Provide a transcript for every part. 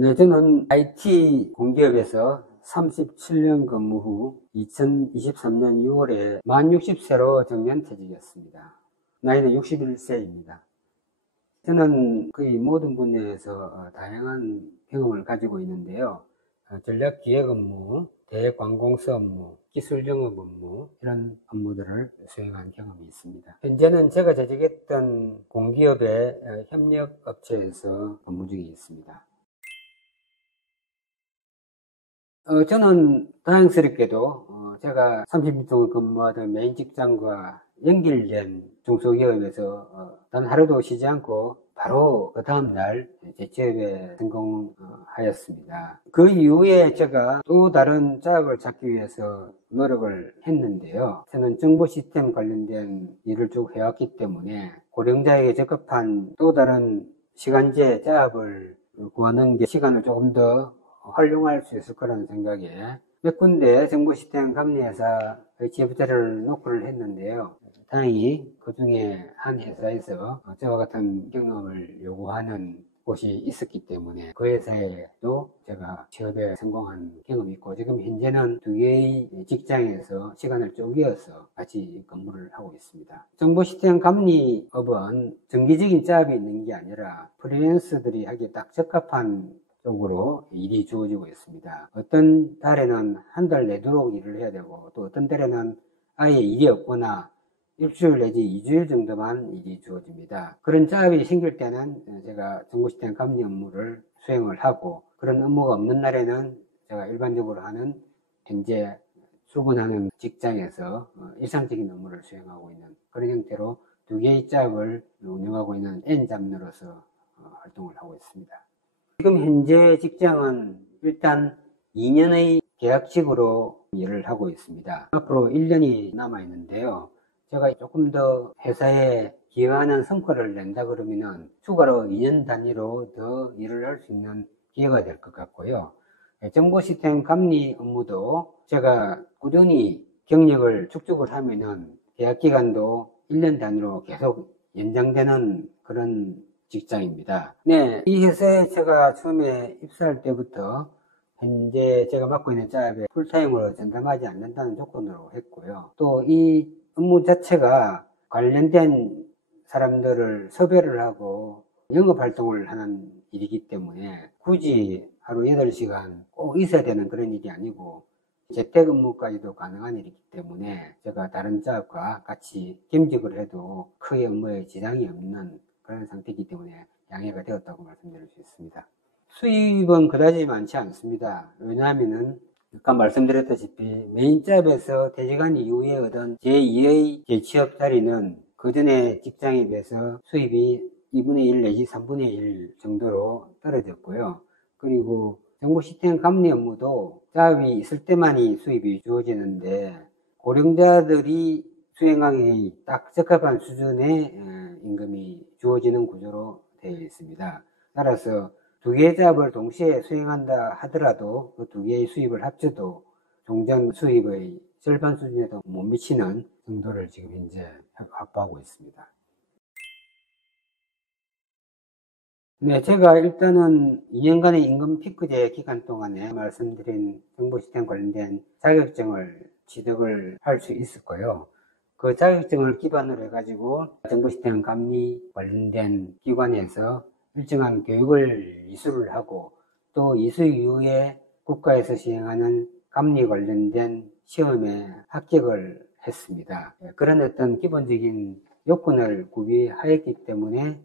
네, 저는 IT 공기업에서 37년 근무 후 2023년 6월에 만 60세로 정년퇴직했습니다. 나이는 61세입니다. 저는 거의 모든 분야에서 다양한 경험을 가지고 있는데요. 전략기획 업무, 대관공서 업무, 기술영업 업무 이런 업무들을 수행한 경험이 있습니다. 현재는 제가 재직했던 공기업의 협력업체에서 근무 중에 있습니다. 저는 다행스럽게도 제가 30년 동안 근무하던 메인 직장과 연결된 중소기업에서 단 하루도 쉬지 않고 바로 그 다음날 재취업에 성공하였습니다. 그 이후에 제가 또 다른 자업을 찾기 위해서 노력을 했는데요. 저는 정보 시스템 관련된 일을 쭉 해왔기 때문에 고령자에게 적합한 또 다른 시간제 자업을 구하는 게 시간을 조금 더 활용할 수 있을 거라는 생각에 몇 군데 정보 시스템 감리회사의 지부자를 노크를 했는데요. 다행히 그 중에 한 회사에서 저와 같은 경험을 요구하는 곳이 있었기 때문에 그 회사에도 제가 취업에 성공한 경험이 있고 지금 현재는 두 개의 직장에서 시간을 쪼개어서 같이 근무를 하고 있습니다. 정보 시스템 감리업은 정기적인 자업이 있는 게 아니라 프리랜서들이 하기에 딱 적합한 쪽으로 일이 주어지고 있습니다. 어떤 달에는 한 달 내도록 일을 해야 되고 또 어떤 달에는 아예 일이 없거나 일주일 내지 2주일 정도만 일이 주어집니다. 그런 자업이 생길 때는 제가 정보시스템 감리 업무를 수행을 하고 그런 업무가 없는 날에는 제가 일반적으로 하는 현재 출근하는 직장에서 일상적인 업무를 수행하고 있는 그런 형태로 두 개의 자업을 운영하고 있는 N잡로서 활동을 하고 있습니다. 지금 현재 직장은 일단 2년의 계약직으로 일을 하고 있습니다. 앞으로 1년이 남아 있는데요. 제가 조금 더 회사에 기여하는 성과를 낸다 그러면은 추가로 2년 단위로 더 일을 할 수 있는 기회가 될 것 같고요. 정보 시스템 감리 업무도 제가 꾸준히 경력을 축적을 하면은 계약 기간도 1년 단위로 계속 연장되는 그런 직장입니다. 네, 이 회사에 제가 처음에 입사할 때부터 현재 제가 맡고 있는 자업에 풀타임으로 전담하지 않는다는 조건으로 했고요. 또 이 업무 자체가 관련된 사람들을 섭외를 하고 영업활동을 하는 일이기 때문에 굳이 하루 8시간 꼭 있어야 되는 그런 일이 아니고 재택근무까지도 가능한 일이기 때문에 제가 다른 자업과 같이 겸직을 해도 크게 업무에 지장이 없는 그런 상태이기 때문에 양해가 되었다고 말씀드릴 수 있습니다. 수입은 그다지 많지 않습니다. 왜냐하면은 아까 말씀드렸다시피 메인 잡에서 퇴직한 이후에 얻은 제2의 재취업 자리는 그 전에 직장에 비해서 수입이 2분의 1 내지 3분의 1 정도로 떨어졌고요. 그리고 정보 시스템 감리 업무도 자업이 있을 때만이 수입이 주어지는데 고령자들이 수행하기에 딱 적합한 수준의 임금이 주어지는 구조로 되어 있습니다. 따라서 두 개의 잡을 동시에 수행한다 하더라도 그 두 개의 수입을 합쳐도 종전 수입의 절반 수준에도 못 미치는 정도를 지금 현재 확보하고 있습니다. 네, 제가 일단은 2년간의 임금 피크제 기간 동안에 말씀드린 정보 시스템 관련된 자격증을 취득을 할 수 있었고요. 그 자격증을 기반으로 해가지고 정보 시스템 감리 관련된 기관에서 일정한 교육을 이수를 하고 또 이수 이후에 국가에서 시행하는 감리 관련된 시험에 합격을 했습니다. 그런 어떤 기본적인 요건을 구비하였기 때문에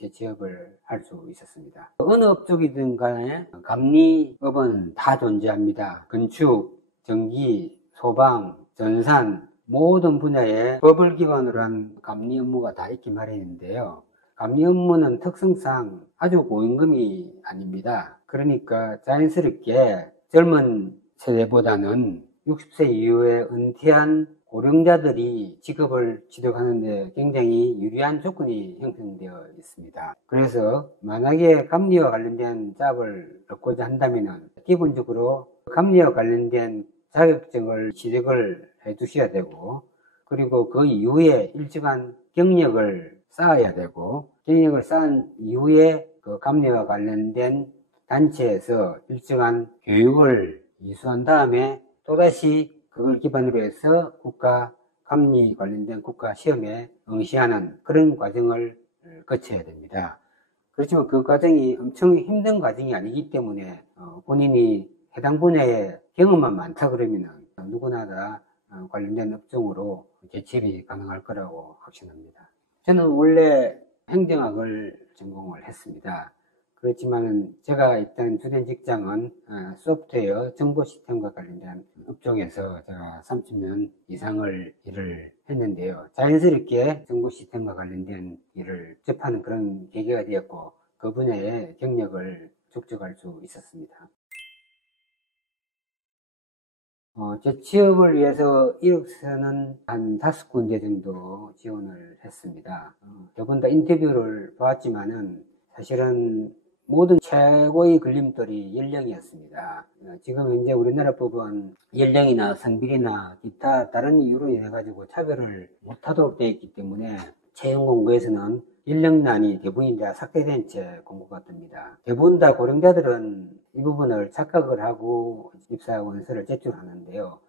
재취업을 할 수 있었습니다. 어느 업종이든 간에 감리업은 다 존재합니다. 건축, 전기, 소방, 전산 모든 분야에 법을 기반으로 한 감리 업무가 다 있기 마련인데요. 감리 업무는 특성상 아주 고임금이 아닙니다. 그러니까 자연스럽게 젊은 세대보다는 60세 이후에 은퇴한 고령자들이 직업을 취득하는데 굉장히 유리한 조건이 형성되어 있습니다. 그래서 만약에 감리와 관련된 잡을 얻고자 한다면 기본적으로 감리와 관련된 자격증을 취득을 해 두셔야 되고 그리고 그 이후에 일정한 경력을 쌓아야 되고 경력을 쌓은 이후에 그 감리와 관련된 단체에서 일정한 교육을 이수한 다음에 또다시 그걸 기반으로 해서 국가 감리 관련된 국가 시험에 응시하는 그런 과정을 거쳐야 됩니다. 그렇지만 그 과정이 엄청 힘든 과정이 아니기 때문에 본인이 해당 분야에 경험만 많다 그러면 누구나 다 관련된 업종으로 재취업이 가능할 거라고 확신합니다. 저는 원래 행정학을 전공을 했습니다. 그렇지만 제가 있던 주된 직장은 소프트웨어 정보 시스템과 관련된 업종에서 제가 30년 이상을 일을 했는데요. 자연스럽게 정보 시스템과 관련된 일을 접하는 그런 계기가 되었고 그 분야의 경력을 축적할 수 있었습니다. 제 취업을 위해서 이력서는 한 5군데 정도 지원을 했습니다. 두 번 다 인터뷰를 보았지만은 사실은 모든 최고의 걸림돌이 연령이었습니다. 지금 현재 우리나라 법은 연령이나 성별이나 기타 다른 이유로 인해 가지고 차별을 못하도록 되어 있기 때문에 채용 공고에서는 연령란이 대부분이 다 삭제된 채 공고가 뜹니다. 대부분 다 고령자들은 이 부분을 착각을 하고 입사 원서를 제출하는데요.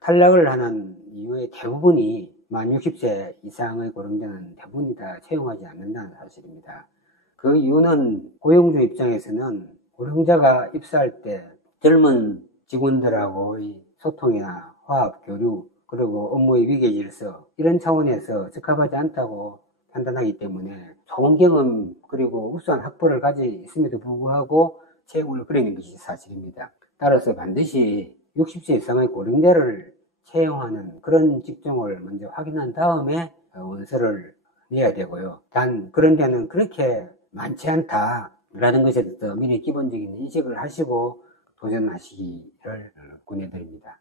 탈락을 하는 이유의 대부분이 만 60세 이상의 고령자는 대부분이 다 채용하지 않는다는 사실입니다. 그 이유는 고용주 입장에서는 고령자가 입사할 때 젊은 직원들하고의 소통이나 화합, 교류, 그리고 업무의 위계 질서 이런 차원에서 적합하지 않다고 판단하기 때문에 좋은 경험 그리고 우수한 학벌을 가지고 있음에도 불구하고 채용을 거리는 것이 사실입니다. 따라서 반드시 60세 이상의 고령자를 채용하는 그런 직종을 먼저 확인한 다음에 원서를 내야 되고요. 단 그런 데는 그렇게 많지 않다라는 것에 대해서 미리 기본적인 인식을 하시고 도전하시기를 권해드립니다.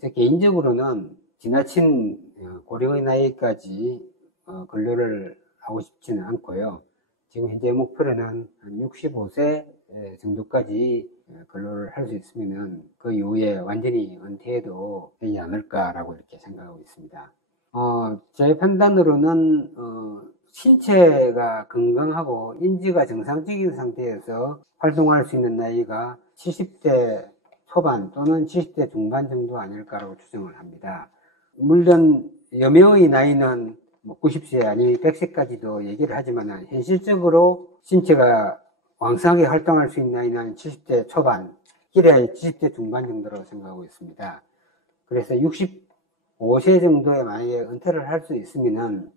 제 개인적으로는 지나친 고령의 나이까지 근로를 하고 싶지는 않고요. 지금 현재 목표로는 한 65세 정도까지 근로를 할 수 있으면 그 이후에 완전히 은퇴해도 되지 않을까라고 이렇게 생각하고 있습니다. 제 판단으로는 신체가 건강하고 인지가 정상적인 상태에서 활동할 수 있는 나이가 70대 초반 또는 70대 중반 정도 아닐까라고 추정을 합니다. 물론 여명의 나이는 90세 아니 100세까지도 얘기를 하지만 현실적으로 신체가 왕성하게 활동할 수 있는 나이는 70대 초반, 길어야 70대 중반 정도로 생각하고 있습니다. 그래서 65세 정도에 만약에 은퇴를 할 수 있으면은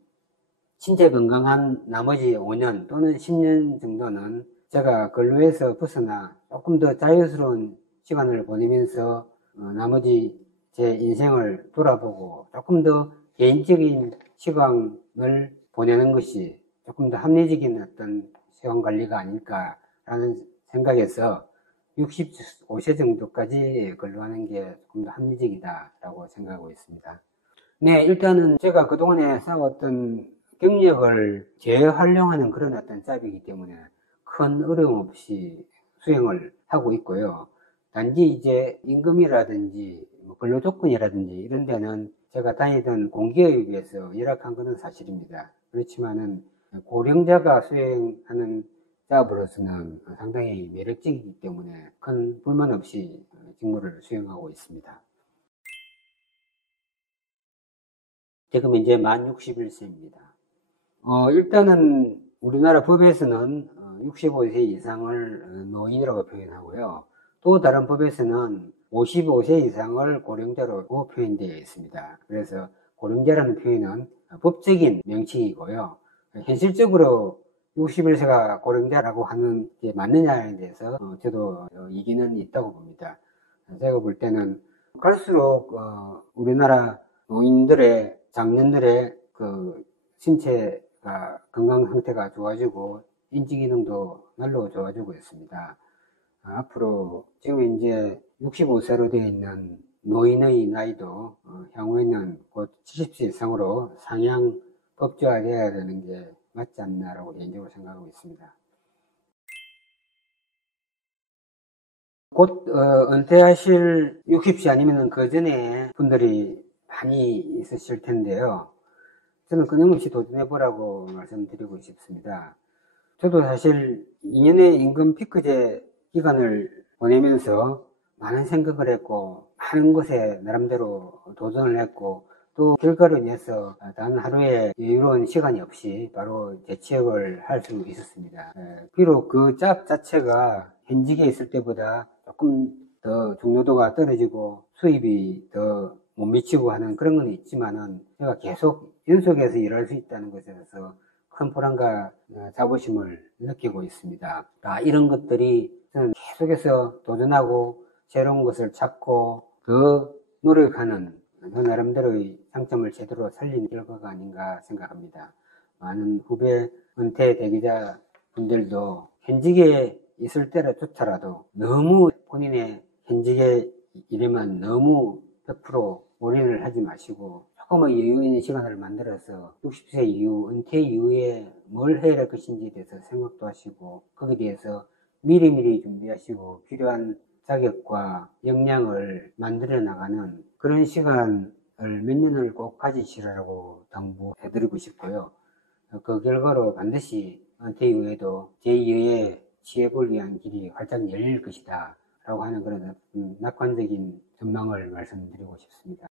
신체 건강한 나머지 5년 또는 10년 정도는 제가 근로에서 벗어나 조금 더 자유스러운 시간을 보내면서 나머지 제 인생을 돌아보고 조금 더 개인적인 시간을 보내는 것이 조금 더 합리적인 어떤 시간 관리가 아닐까라는 생각에서 65세 정도까지 근로하는 게 조금 더 합리적이다라고 생각하고 있습니다. 네, 일단은 제가 그동안에 쌓아왔던 경력을 재활용하는 그런 어떤 잡이기 때문에 큰 어려움 없이 수행을 하고 있고요. 단지 이제 임금이라든지 근로 조건이라든지 이런 데는 제가 다니던 공기업에 비해서 열악한 것은 사실입니다. 그렇지만은 고령자가 수행하는 작업으로서는 상당히 매력적이기 때문에 큰 불만 없이 직무를 수행하고 있습니다. 지금 이제 만 61세입니다. 일단은 우리나라 법에서는 65세 이상을 노인이라고 표현하고요. 또 다른 법에서는 55세 이상을 고령자로 표현되어 있습니다. 그래서 고령자라는 표현은 법적인 명칭이고요. 현실적으로 61세가 고령자라고 하는 게 맞느냐에 대해서 저도 이견은 있다고 봅니다. 제가 볼 때는 갈수록 우리나라 노인들의 장년들의 그 신체가 건강 상태가 좋아지고 인지 기능도 날로 좋아지고 있습니다. 앞으로 지금 이제 65세로 되어 있는 노인의 나이도 향후에는 곧 70세 이상으로 상향 법제화되어야 되는 게 맞지 않나라고 개인적으로 생각하고 있습니다. 곧 은퇴하실 60세 아니면 그 전에 분들이 많이 있으실 텐데요. 저는 끊임없이 도전해보라고 말씀드리고 싶습니다. 저도 사실 2년의 임금 피크제 기간을 보내면서 많은 생각을 했고, 많은 것에 나름대로 도전을 했고, 또 결과를 위해서 단 하루의 여유로운 시간이 없이 바로 재취업을 할 수 있었습니다. 비록 그 짭 자체가 현직에 있을 때보다 조금 더 중요도가 떨어지고 수입이 더 못 미치고 하는 그런 건 있지만은 제가 계속 연속해서 일할 수 있다는 것에서 큰 보람과 자부심을 느끼고 있습니다. 이런 것들이 저는 계속해서 도전하고 새로운 것을 찾고 더 노력하는 저 나름대로의 장점을 제대로 살린 결과가 아닌가 생각합니다. 많은 후배 은퇴 대기자 분들도 현직에 있을 때조차라도 너무 본인의 현직의 일에만 너무 100% 올인을 하지 마시고 조금의 여유 있는 시간을 만들어서 60세 이후, 은퇴 이후에 뭘 해야 할 것인지에 대해서 생각도 하시고 거기에 대해서 미리미리 준비하시고 필요한 자격과 역량을 만들어 나가는 그런 시간을 몇 년을 꼭 가지시라고 당부해드리고 싶고요. 그 결과로 반드시 은퇴 이후에도 제2의 취업을 위한 길이 활짝 열릴 것이다 라고 하는 그런 낙관적인 전망을 말씀드리고 싶습니다.